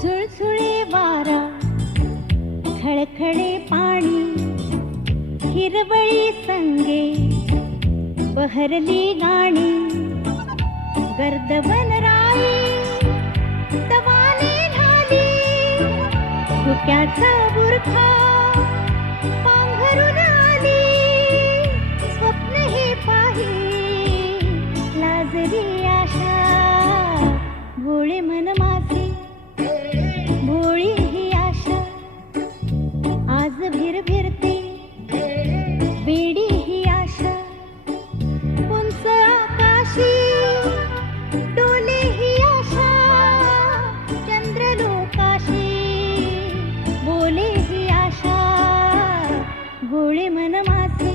झुळझुळे वारा खळखळे पाणी हिरवळी संगे बहरली गाणी गर्दवन राई दवाने धुक्याचा बुरखा पांघरून आली स्वप्न हे पाही लाजरी आशा भोळे मन माझे. चंद्रलोकाशी बोले ही आशा गोळे मन माझे